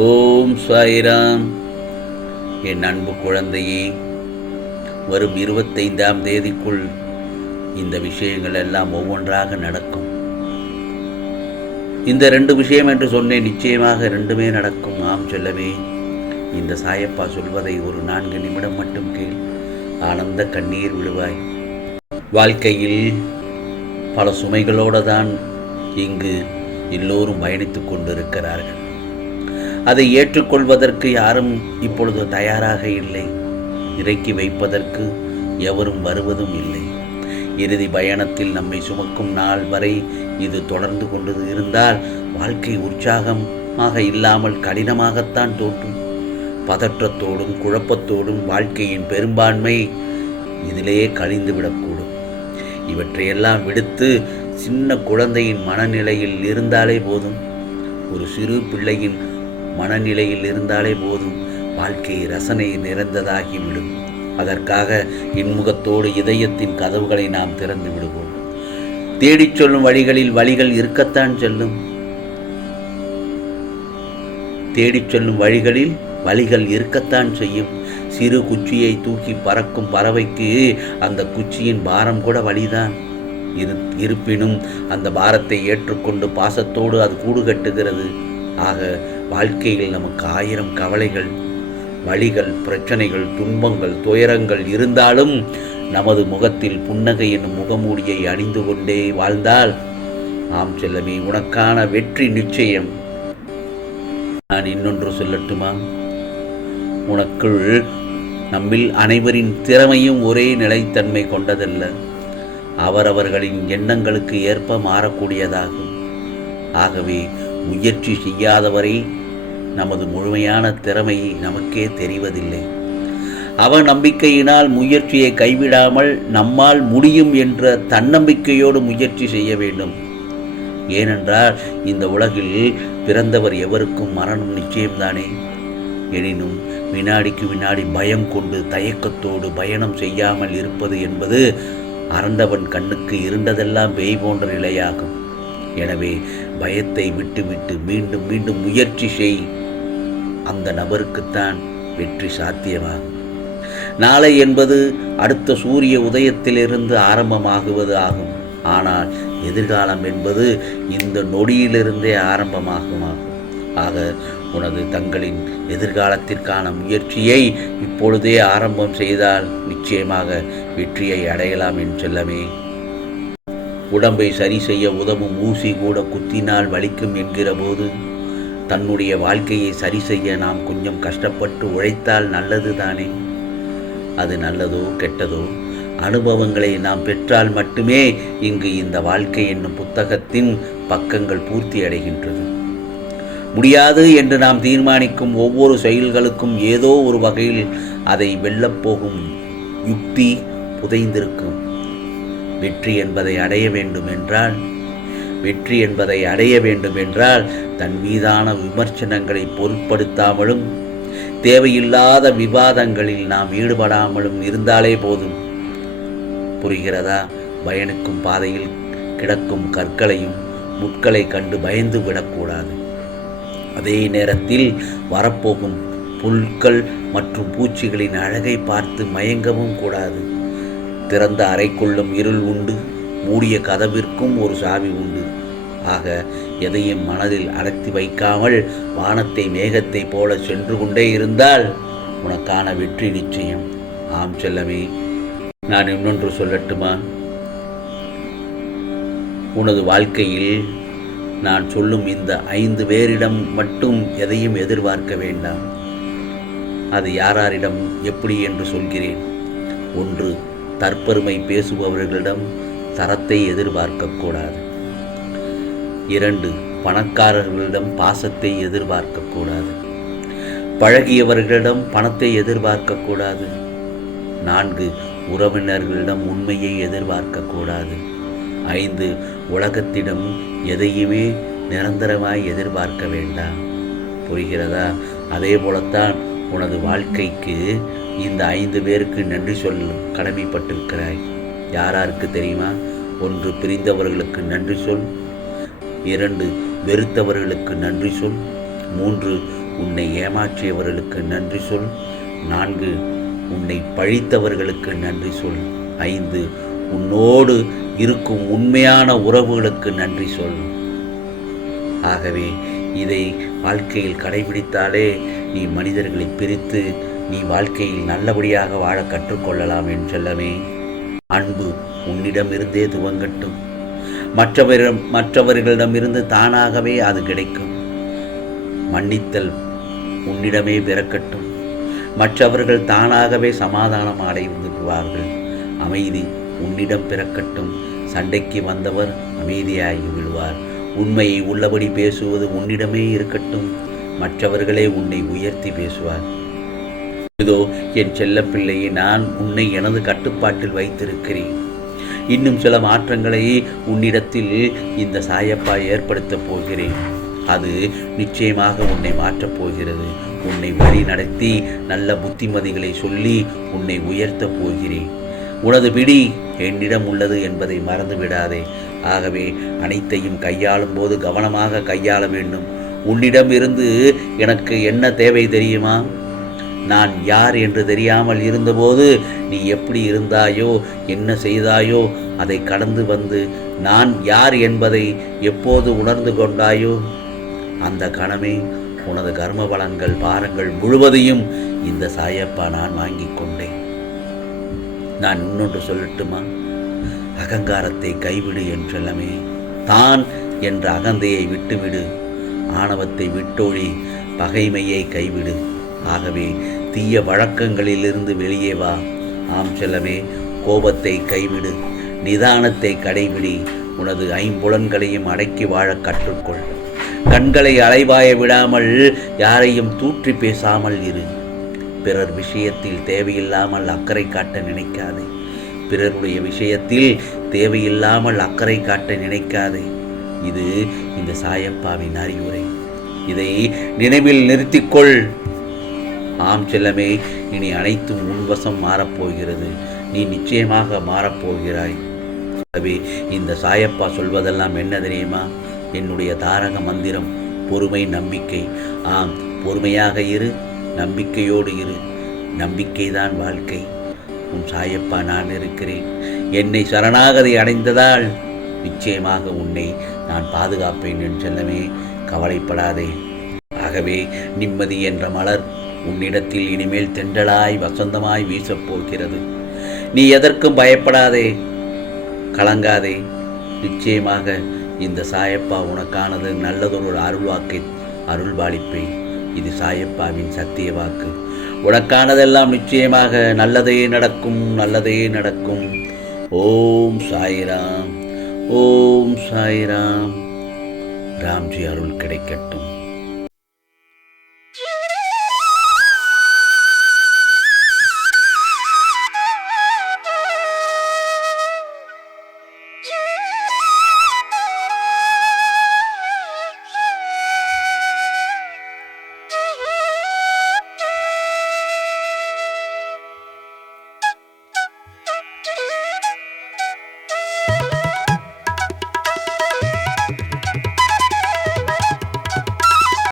ஓம் சாய்ராம். என் அன்பு குழந்தையே வரும் இருபத்தைந்தாம் தேதிக்குள் இந்த விஷயங்கள் எல்லாம் ஒவ்வொன்றாக நடக்கும். இந்த ரெண்டு விஷயம் என்று சொன்னேன் நிச்சயமாக ரெண்டுமே நடக்கும். ஆம் சொல்லவே இந்த சாயப்பா சொல்வதை ஒரு நான்கு நிமிடம் மட்டும் கேள். ஆனந்த கண்ணீர் விடுவாய். வாழ்க்கையில் பல சுமைகளோடு தான் இங்கு எல்லோரும் பயணித்துக் கொண்டிருக்கிறார்கள். அதை ஏற்றுக்கொள்வதற்கு யாரும் இப்பொழுது தயாராக இல்லை. இறக்கி வைப்பதற்கு எவரும் வருவதும் இல்லை. இறுதி பயணத்தில் நம்மை சுமக்கும் நாள் வரை இது தொடர்ந்து கொண்டு இருந்தால் வாழ்க்கை உற்சாகமாக இல்லாமல் கடினமாகத்தான் தோற்றும் பதற்றத்தோடும் குழப்பத்தோடும் வாழ்க்கையின் பெரும்பான்மை இதிலேயே கழிந்துவிடக்கூடும். இவற்றையெல்லாம் விடுத்து சின்ன குழந்தையின் மனநிலையில் இருந்தாலே போதும். ஒரு சிறு பிள்ளையின் மனநிலையில் இருந்தாலே போதும். வாழ்க்கை ரசனை நிறைந்ததாகிவிடும். அதற்காக இன்முகத்தோடு இதயத்தின் கதவுகளை நாம் திறந்து விடுவோம். தேடிச் சொல்லும் வழிகளில் வழிகள் இருக்கத்தான் செல்லும். தேடிச் சொல்லும் வழிகளில் வழிகள் இருக்கத்தான் செய்யும். சிறு குச்சியை தூக்கி பறக்கும் பறவைக்கு அந்த குச்சியின் பாரம் கூட வழிதான். இரு இருப்பினும் அந்த பாரத்தை ஏற்றுக்கொண்டு பாசத்தோடு அது கூடு கட்டுகிறது. ஆக வாழ்க்கையில் நமக்கு ஆயிரம் கவலைகள் வழிகள் பிரச்சனைகள் துன்பங்கள் துயரங்கள் இருந்தாலும் நமது முகத்தில் புன்னகை என்னும் முகமூடியை அணிந்து கொண்டே வாழ்ந்தால் ஆம் செல்லமே உனக்கான வெற்றி நிச்சயம். நான் இன்னொன்று சொல்லட்டுமா? உனக்குள் நம்மில் அனைவரின் திறமையும் ஒரே நிலைத்தன்மை கொண்டதல்ல. அவரவர்களின் எண்ணங்களுக்கு ஏற்ப மாறக்கூடியதாகும். ஆகவே முயற்சி செய்யாதவரை நமது முழுமையான திறமை நமக்கே தெரிவதில்லை. அவ நம்பிக்கையினால் முயற்சியை கைவிடாமல் நம்மால் முடியும் என்ற தன்னம்பிக்கையோடு முயற்சி செய்ய வேண்டும். ஏனென்றால் இந்த உலகில் பிறந்தவர் எவருக்கும் மரணம் நிச்சயம்தானே? எனினும் வினாடிக்கு வினாடி பயம் கொண்டு தயக்கத்தோடு பயணம் செய்யாமல் இருப்பது என்பது அறந்தவன் கண்ணுக்கு இருண்டதெல்லாம் பேய் போன்ற நிலையாகும். எனவே பயத்தை விட்டுவிட்டு மீண்டும் மீண்டும் முயற்சி செய். அந்த நபருக்குத்தான் வெற்றி சாத்தியமாகும். நாளை என்பது அடுத்த சூரிய உதயத்திலிருந்து ஆரம்பமாகுவது ஆகும். ஆனால் எதிர்காலம் என்பது இந்த நொடியிலிருந்தே ஆரம்பமாகுமாகும் ஆக உனது தங்களின் எதிர்காலத்திற்கான முயற்சியை இப்பொழுதே ஆரம்பம் செய்தால் நிச்சயமாக வெற்றியை அடையலாம் என்று செல்லமே. உடம்பை சரி செய்ய உதவும் ஊசி கூட குத்தினால் வலிக்கும் என்கிற போது தன்னுடைய வாழ்க்கையை சரி செய்ய நாம் கொஞ்சம் கஷ்டப்பட்டு உழைத்தால் நல்லது தானே அது நல்லதோ கெட்டதோ? அனுபவங்களை நாம் பெற்றால் மட்டுமே இங்கு இந்த வாழ்க்கை என்னும் புத்தகத்தின் பக்கங்கள் பூர்த்தி அடைகின்றது. முடியாது என்று நாம் தீர்மானிக்கும் ஒவ்வொரு செயல்களுக்கும் ஏதோ ஒரு வகையில் அதை வெல்லப்போகும் யுக்தி புதைந்திருக்கும். வெற்றி என்பதை அடைய வேண்டும் என்றால் வெற்றி என்பதை அடைய வேண்டும் என்றால் தன் மீதான விமர்சனங்களை பொருட்படுத்தாமலும் தேவையில்லாத விவாதங்களில் நாம் ஈடுபடாமலும் இருந்தாலே போதும். புரிகிறதா? பயணிக்கும் பாதையில் கிடக்கும் கற்களையும் முட்களை கண்டு பயந்து விடக்கூடாது. அதே நேரத்தில் வரப்போகும் புல்கள் மற்றும் பூச்சிகளின் அழகை பார்த்து மயங்கவும் கூடாது. திறந்த அறைக்குள்ளும் இருள் உண்டு. மூடிய கதவிற்கும் ஒரு சாவி உண்டு. ஆக எதையும் மனதில் அடர்த்தி வைக்காமல் வானத்தை மேகத்தை போல சென்று கொண்டே இருந்தால் உனக்கான வெற்றி நிச்சயம். ஆம் செல்லமே நான் இன்னொன்று சொல்லட்டுமா? உனது வாழ்க்கையில் நான் சொல்லும் இந்த ஐந்து பேரிடம் மட்டும் எதையும் எதிர்பார்க்க வேண்டாம். அது யாராரிடம் எப்படி என்று சொல்கிறேன். ஒன்று தற்பெருமை பேசுபவர்களிடம் தரத்தை எதிர்பார்க்கக்கூடாது இரண்டு பணக்காரர்களிடம் பாசத்தை எதிர்பார்க்கக்கூடாது பழகியவர்களிடம் பணத்தை எதிர்பார்க்கக்கூடாது நான்கு உறவினர்களிடம் உண்மையை எதிர்பார்க்கக்கூடாது ஐந்து உலகத்திடம் எதையுமே நிரந்தரமாய் எதிர்பார்க்க வேண்டாம். புரிகிறதா? அதே போலத்தான் உனது வாழ்க்கைக்கு இந்த ஐந்து பேருக்கு நன்றி சொல்லும் கடமைப்பட்டிருக்கிறாய். யாராருக்கு தெரியுமா? ஒன்று பிரிந்தவர்களுக்கு நன்றி சொல். இரண்டு வெறுத்தவர்களுக்கு நன்றி சொல். மூன்று உன்னை ஏமாற்றியவர்களுக்கு நன்றி சொல். நான்கு உன்னை பழித்தவர்களுக்கு நன்றி சொல். ஐந்து உன்னோடு இருக்கும் உண்மையான உறவுகளுக்கு நன்றி சொல். ஆகவே இதை வாழ்க்கையில் கடைபிடித்தாலே நீ மனிதர்களை பிரித்து நீ வாழ்க்கையில் நல்லபடியாக வாழ கற்றுக்கொள்ளலாம் என் செல்லமே. அன்பு உன்னிடமிருந்தே துவங்கட்டும். மற்றவரிடம் மற்றவர்களிடமிருந்து தானாகவே அது கிடைக்கும். மன்னித்தல் உன்னிடமே பிறக்கட்டும். மற்றவர்கள் தானாகவே சமாதானம் அடைந்துவார்கள் அமைதி உன்னிடம் பிறக்கட்டும். சண்டைக்கு வந்தவர் அமைதியாகி விடுவார். உண்மையை உள்ளபடி பேசுவது உன்னிடமே இருக்கட்டும். மற்றவர்களே உன்னை உயர்த்தி பேசுவார். இதோ என் செல்லப்பிள்ளையை நான் உன்னை எனது கட்டுப்பாட்டில் வைத்திருக்கிறேன். இன்னும் சில மாற்றங்களை உன்னிடத்தில் இந்த சாயப்பா ஏற்படுத்தப் போகிறேன். அது நிச்சயமாக உன்னை மாற்றப் போகிறது. உன்னை வழி நடத்தி நல்ல புத்திமதிகளை சொல்லி உன்னை உயர்த்தப் போகிறேன். உனது பிடி என்னிடம் உள்ளது என்பதை மறந்து விடாதே ஆகவே அனைத்தையும் கையாளும் போது கவனமாக கையாள வேண்டும். உன்னிடம் இருந்து எனக்கு என்ன தேவை தெரியுமா? நான் யார் என்று தெரியாமல் இருந்தபோது நீ எப்படி இருந்தாயோ என்ன செய்தாயோ அதை கடந்து வந்து நான் யார் என்பதை எப்போது உணர்ந்து கொண்டாயோ அந்த கணமே உனது கர்ம பலன்கள் பாரங்கள் முழுவதையும் இந்த சாயப்பா நான் வாங்கிக் கொண்டேன். நான் இன்னொன்று சொல்லட்டுமா? அகங்காரத்தை கைவிடு என்றெல்லாமே. தான் என்ற அகந்தையை விட்டுவிடு. ஆணவத்தை விட்டோழி பகைமையை கைவிடு. ஆகவே தீய வழக்கங்களிலிருந்து வெளியே வா. ஆம் செல்லமே கோபத்தை கைவிடு நிதானத்தை கடைபிடி உனது ஐம்புலன்களையும் அடக்கி வாழ கற்றுக்கொள். கண்களை அலைவாய விடாமல் யாரையும் தூற்றி பேசாமல் இரு. பிறர் விஷயத்தில் தேவையில்லாமல் அக்கறை காட்ட நினைக்காதே. பிறருடைய விஷயத்தில் தேவையில்லாமல் அக்கறை காட்ட நினைக்காதே. இது இந்த சாயப்பாவின் அறிவுரை. இதை நினைவில் நிறுத்திக்கொள். ஆம் செல்லமே இனி அனைத்தும் உன்வசம் மாறப்போகிறது. நீ நிச்சயமாக மாறப்போகிறாய். ஆகவே இந்த சாயப்பா சொல்வதெல்லாம் என்ன தெரியுமா? என்னுடைய தாரக மந்திரம் பொறுமை நம்பிக்கை. ஆம் பொறுமையாக இரு நம்பிக்கையோடு இரு. நம்பிக்கைதான் வாழ்க்கை. உன் சாயப்பா நான் இருக்கிறேன். என்னை சரணாகதி அடைந்ததால் நிச்சயமாக உன்னை நான் பாதுகாப்பேன் என் செல்லமே. கவலைப்படாதே. ஆகவே நிம்மதி என்ற மலர் உன்னிடத்தில் இனிமேல் தென்றலாய் வசந்தமாய் வீசப் போகிறது நீ எதற்கும் பயப்படாதே கலங்காதே. நிச்சயமாக இந்த சாயப்பா உனக்கானது நல்லதொரு அருள்வாக்கை அருள்பாலிப்பை இது சாயப்பாவின் சத்திய வாக்கு. உனக்கானதெல்லாம் நிச்சயமாக நல்லதே நடக்கும் நல்லதே நடக்கும். ஓம் சாய்ராம் ஓம் சாய்ராம். ராம்ஜி அருள் கிடைக்கட்டும்.